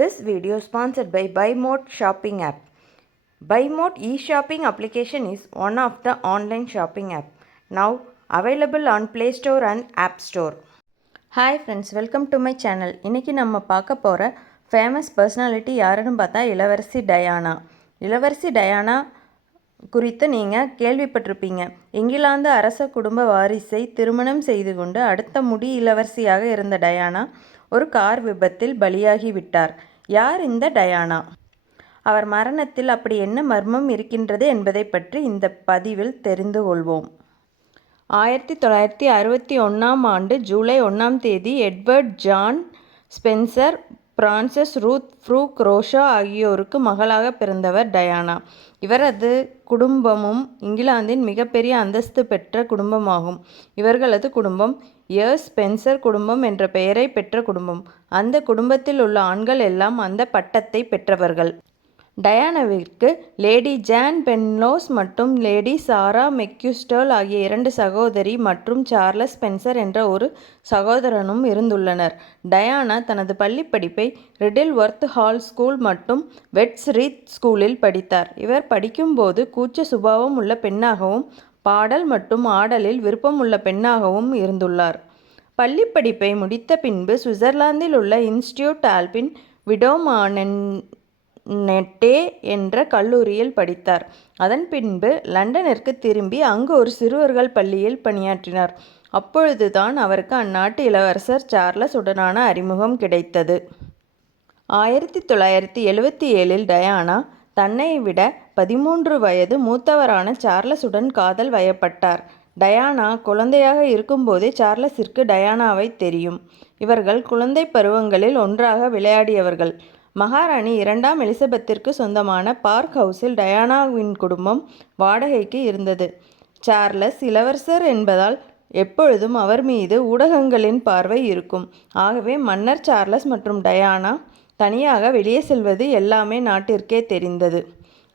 This video is sponsored by BuyMode shopping app. BuyMode e-shopping application is one of the online shopping app now available on Play Store and App Store. Hi friends, welcome to my channel. இன்னைக்கு நம்ம பார்க்க போற famous personality யாருன்னு பார்த்தா இளவரசி Diana. இளவரசி Diana குறித்து நீங்கள் கேள்விப்பட்டிருப்பீங்க. இங்கிலாந்து அரச குடும்ப வாரிசை திருமணம் செய்து கொண்டு அடுத்த முடி இளவரசியாக இருந்த டயானா ஒரு கார் விபத்தில் பலியாகி விட்டார். யார் இந்த டயானா? அவர் மரணத்தில் அப்படி என்ன மர்மம் இருக்கின்றது என்பதை பற்றி இந்த பதிவில் தெரிந்து கொள்வோம். 1961 ஜூலை 1 Edward John Spencer Frances Ruth ஃப்ரூக் ரோஷா ஆகியோருக்கு மகளாக பிறந்தவர் டயானா. இவரது குடும்பமும் இங்கிலாந்தின் மிகப்பெரிய அந்தஸ்து பெற்ற குடும்பமாகும். இவர்களது குடும்பம் ஸ்பென்சர் குடும்பம் என்ற பெயரை பெற்ற குடும்பம். அந்த குடும்பத்தில் உள்ள ஆண்கள் எல்லாம் அந்த பட்டத்தை பெற்றவர்கள். டயானாவிற்கு லேடி ஜான் பென்லோஸ் மற்றும் லேடி சாரா மெக்யூஸ்டல் ஆகிய 2 சகோதரி மற்றும் சார்லஸ் ஸ்பென்சர் என்ற ஒரு சகோதரனும் இருந்துள்ளனர். டயானா தனது பள்ளி படிப்பை ரிடில்வொர்த் ஹால் ஸ்கூல் மற்றும் வெட்ஸ்ரீத் ஸ்கூலில் படித்தார். இவர் படிக்கும்போது கூச்ச சுபாவம் உள்ள பெண்ணாகவும் பாடல் மற்றும் ஆடலில் விருப்பம் உள்ள பெண்ணாகவும் இருந்துள்ளார். பள்ளி படிப்பை முடித்த பின்பு சுவிட்சர்லாந்தில் உள்ள இன்ஸ்டிடியூட் ஆல்பின் விடோமானெட்டே என்ற கல்லூரியில் படித்தார். அதன் பின்பு லண்டனிற்கு திரும்பி அங்கு ஒரு சிறுவர்கள் பள்ளியில் பணியாற்றினார். அப்பொழுதுதான் அவருக்கு அந்நாட்டு இளவரசர் சார்லஸ் உடனான அறிமுகம் கிடைத்தது. 1977 டயானா தன்னை விட 13 வயது மூத்தவரான சார்லஸுடன் காதல் வயப்பட்டார். டயானா குழந்தையாக இருக்கும்போதே சார்லஸிற்கு டயானாவை தெரியும். இவர்கள் குழந்தை பருவங்களில் ஒன்றாக விளையாடியவர்கள். மகாராணி 2ஆம் எலிசபெத்திற்கு சொந்தமான பார்க் ஹவுஸில் டயானாவின் குடும்பம் வாடகைக்கு இருந்தது. சார்லஸ் இளவரசர் என்பதால் எப்பொழுதும் அவர் மீது ஊடகங்களின் பார்வை இருக்கும். ஆகவே மன்னர் சார்லஸ் மற்றும் டயானா தனியாக வெளியே செல்வது எல்லாமே நாட்டிற்கே தெரிந்தது.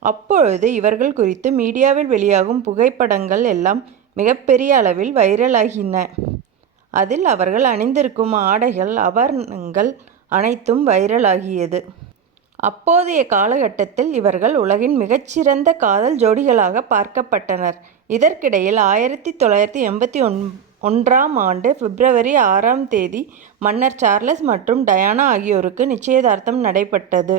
அப்பொழுது இவர்கள் குறித்து மீடியாவில் வெளியாகும் புகைப்படங்கள் எல்லாம் மிகப்பெரிய அளவில் வைரலாகின. அதில் அவர்கள் அணிந்திருக்கும் ஆடைகள் ஆபரணங்கள் அனைத்தும் வைரலாகியது. அப்போதைய காலகட்டத்தில் இவர்கள் உலகின் மிகச்சிறந்த காதல் ஜோடிகளாக பார்க்கப்பட்டனர். இதற்கிடையில் 1981 பிப்ரவரி 6 மன்னர் சார்லஸ் மற்றும் டயானா ஆகியோருக்கு நிச்சயதார்த்தம் நடைபெற்றது.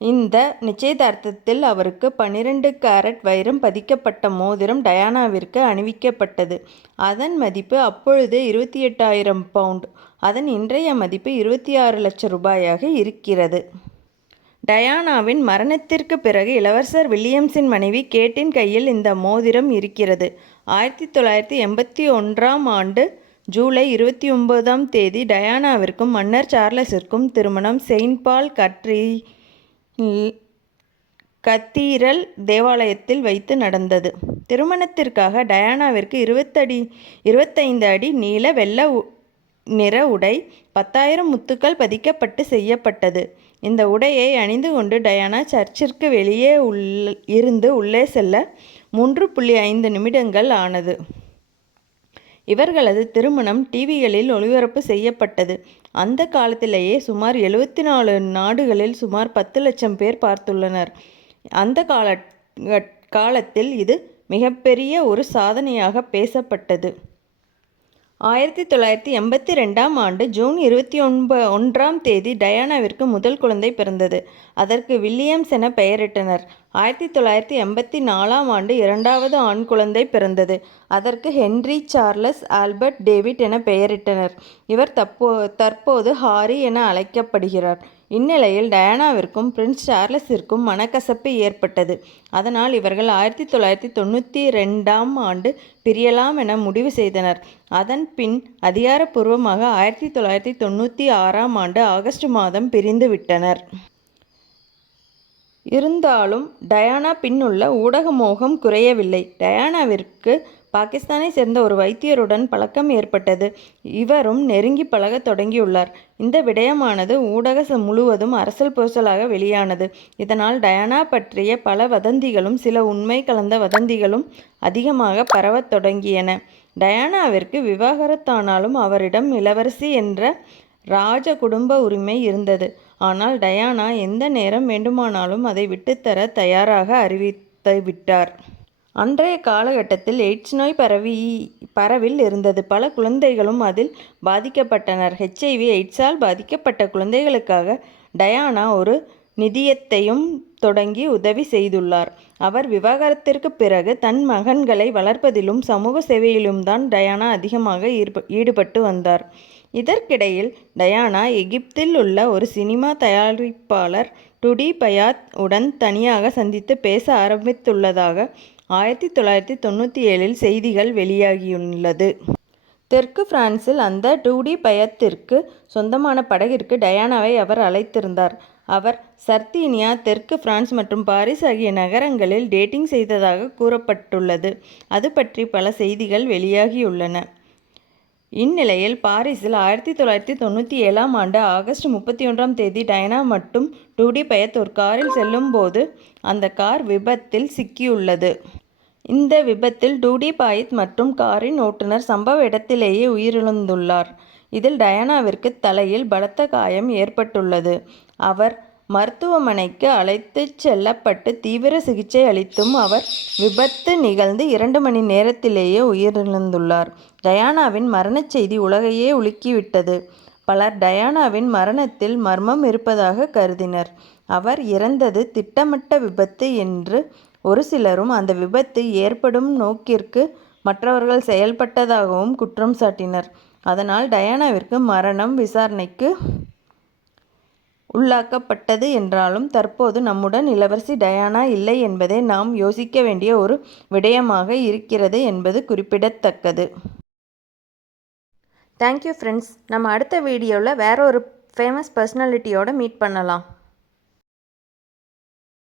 இந்த நிச்சயதார்த்தத்தில் அவருக்கு 12 கேரட் வைரம் பதிக்கப்பட்ட மோதிரம் டயானாவிற்கு அணிவிக்கப்பட்டது. அதன் மதிப்பு அப்பொழுது 28,000 பவுண்ட். அதன் இன்றைய மதிப்பு 26 லட்சம் ரூபாயாக இருக்கிறது. டயானாவின் மரணத்திற்கு பிறகு இளவரசர் வில்லியம்ஸின் மனைவி கேட்டின் கையில் இந்த மோதிரம் இருக்கிறது. 1981 ஜூலை 29 டயானாவிற்கும் மன்னர் சார்லஸிற்கும் திருமணம் செயின்ட் பால் கத்தீரல் தேவாலயத்தில் வைத்து நடந்தது. திருமணத்திற்காக டயானாவிற்கு 25 அடி நீள வெள்ளை நிற உடை 10,000 முத்துக்கள் பதிக்கப்பட்டு செய்யப்பட்டது. இந்த உடையை அணிந்து கொண்டு டயானா சர்ச்சிற்கு வெளியே இருந்து உள்ளே செல்ல 3.5 நிமிடங்கள் ஆனது. இவர்களது திருமணம் டிவிகளில் ஒளிபரப்பு செய்யப்பட்டது. அந்த காலத்திலேயே சுமார் 74 நாடுகளில் சுமார் 10 லட்சம் பேர் பார்த்துள்ளனர். அந்த காலத்தில் இது மிகப்பெரிய ஒரு சாதனையாக பேசப்பட்டது. 1982 ஜூன் 21 டயானாவிற்கு முதல் குழந்தை பிறந்தது. அதற்கு வில்லியம்ஸ் என பெயரிட்டனர். 1984 இரண்டாவது ஆண் குழந்தை பிறந்தது. அதற்கு ஹென்றி சார்லஸ் ஆல்பர்ட் டேவிட் என பெயரிட்டனர். இவர் தற்போது ஹாரி என அழைக்கப்படுகிறார். இந்நிலையில் டயானாவிற்கும் பிரின்ஸ் சார்லஸிற்கும் மனக்கசப்பு ஏற்பட்டது. அதனால் இவர்கள் 1992 பிரியலாம் என முடிவு செய்தனர். அதன் பின் அதிகாரப்பூர்வமாக 1996 ஆகஸ்ட் மாதம் பிரிந்து விட்டனர். இருந்தாலும் டயானா பின்னுள்ள ஊடக மோகம் குறையவில்லை. டயானாவிற்கு பாகிஸ்தானை சேர்ந்த ஒரு வைத்தியருடன் பழக்கம் ஏற்பட்டது. இவரும் நெருங்கி பழக தொடங்கியுள்ளார். இந்த விடயமானது ஊடக முழுவதும் அரசல் புரசலாக வெளியானது. இதனால் டயானா பற்றிய பல வதந்திகளும் சில உண்மை கலந்த வதந்திகளும் அதிகமாக பரவத் தொடங்கியன. டயானாவிற்கு விவாகரத்தானாலும் அவரிடம் இளவரசி என்ற ராஜ குடும்ப உரிமை இருந்தது. ஆனால் டயானா எந்த நேரம் வேண்டுமானாலும் அதை விட்டுத்தர தயாராக அறிவித்துவிட்டார். அன்றைய காலகட்டத்தில் எய்ட்ஸ் நோய் பரவில் இருந்தது. பல குழந்தைகளும் அதில் பாதிக்கப்பட்டனர். HIV எய்ட்ஸால் பாதிக்கப்பட்ட குழந்தைகளுக்காக டயானா ஒரு நிதியத்தையும் தொடங்கி உதவி செய்துள்ளார். அவர் விவாகரத்திற்கு பிறகு தன் மகன்களை வளர்ப்பதிலும் சமூக சேவையிலும் தான் டயானா அதிகமாக ஈடுபட்டு வந்தார். இதற்கிடையில் டயானா எகிப்தில் உள்ள ஒரு சினிமா தயாரிப்பாளர் டுடி பயாத் உடன் தனியாக சந்தித்து பேச ஆரம்பித்துள்ளதாக 1997 செய்திகள் வெளியாகியுள்ளது. தெற்கு பிரான்சில் அந்த டுடி பயாத்திற்கு சொந்தமான படகிற்கு டயானாவை அவர் அழைத்திருந்தார். அவர் சர்தீனியா, தெற்கு பிரான்ஸ் மற்றும் பாரிஸ் ஆகிய நகரங்களில் டேட்டிங் செய்ததாக கூறப்பட்டுள்ளது. அது பற்றி பல செய்திகள் வெளியாகியுள்ளன. இந்நிலையில் பாரிஸில் 1997 ஆண்டு ஆகஸ்ட் 31 டயானா மற்றும் டுடி பயாத் ஒரு காரில் செல்லும்போது அந்த கார் விபத்தில் சிக்கியுள்ளது. இந்த விபத்தில் டுடி பயாத் மற்றும் காரின் ஓட்டுநர் சம்பவ இடத்திலேயே உயிரிழந்துள்ளார். இதில் டயானாவிற்கு தலையில் பலத்த காயம் ஏற்பட்டுள்ளது. அவர் மருத்துவமனைக்கு அழைத்துச் செல்லப்பட்டு தீவிர சிகிச்சை அளித்தும் அவர் விபத்து நிகழ்ந்து 2 மணி நேரத்திலேயே உயிரிழந்துள்ளார். டயானாவின் மரணச் செய்தி உலகையே உலுக்கிவிட்டது. பலர் டயானாவின் மரணத்தில் மர்மம் இருப்பதாக கருதினர். அவர் இறந்தது திட்டமிட்ட விபத்து என்று ஒரு சிலரும் அந்த விபத்து ஏற்படும் நோக்கிற்கு மற்றவர்கள் செயல்பட்டதாகவும் குற்றம் சாட்டினர். அதனால் டயானாவிற்கு மரணம் விசாரணைக்கு உள்ளாக்கப்பட்டது என்றாலும் தற்போது நம்முடன் இளவரசி டயானா இல்லை என்பதே நாம் யோசிக்க வேண்டிய ஒரு விடயமாக இருக்கிறது என்பது குறிப்பிடத்தக்கது. Thank you friends. நம்ம அடுத்த வீடியோவில் வேற ஒரு ஃபேமஸ் பர்சனாலிட்டியோட மீட் பண்ணலாம்.